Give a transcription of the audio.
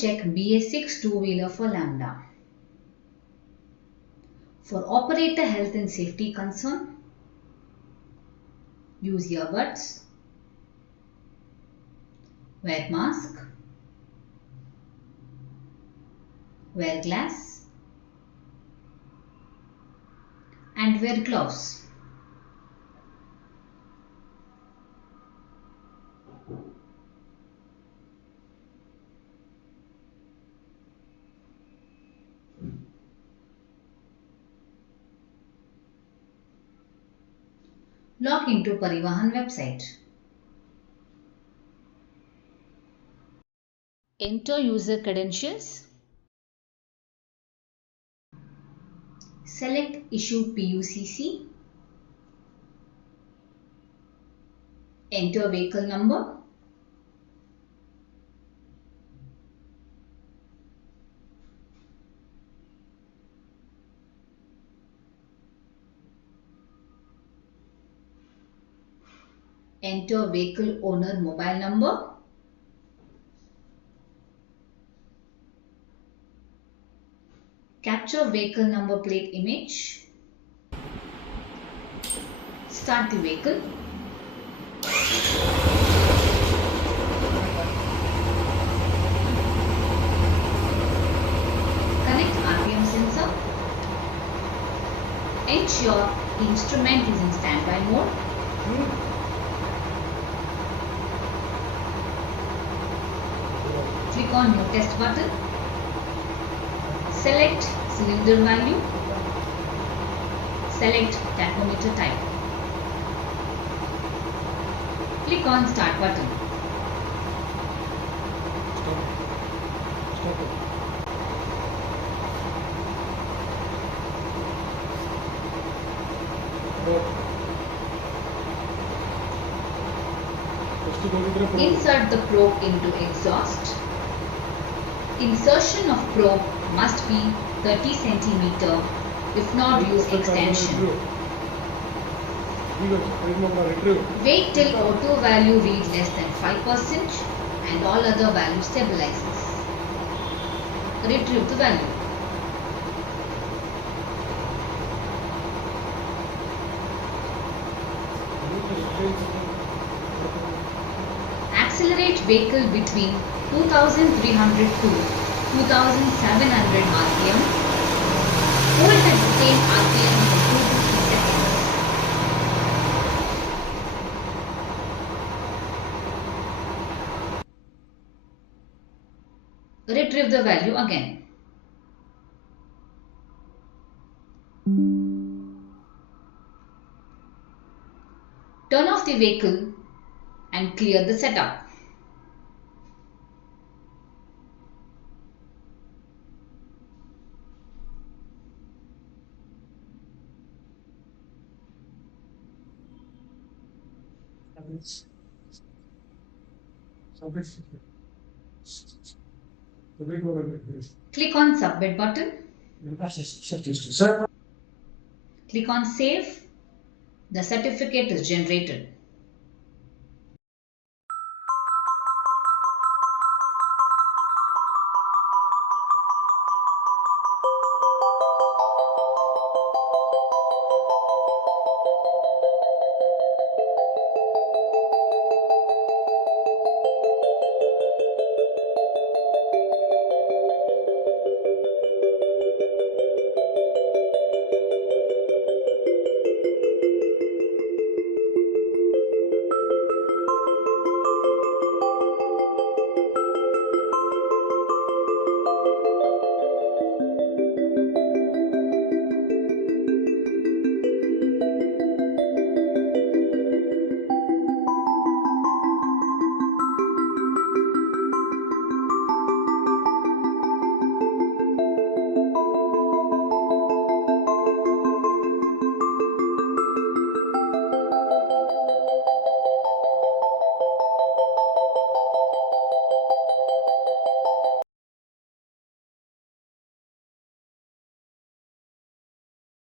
check BS6 two-wheeler for Lambda. For operator health and safety concern, use earbuds, wear mask, wear glass, and wear gloves. Log into Parivahan website. Enter user credentials. Select Issue PUCC. Enter vehicle number. Enter vehicle owner mobile number. Capture vehicle number plate image. Start the vehicle. Connect RPM sensor. Ensure the instrument is in standby mode. Click on New Test button. Select cylinder value. Select tachometer type. Click on Start button. Stop it. Insert the probe into exhaust. Insertion of probe must be 30 cm. If not, use extension. Wait till auto value read less than 5% and all other values stabilizes. Retrieve the value. Accelerate vehicle between 2300 to 2700 RPM. Hold at the same RPM for 2 to 3 seconds. Retrieve the value again. Turn off the vehicle and clear the setup. Click on Submit button. Click on Save. The certificate is generated.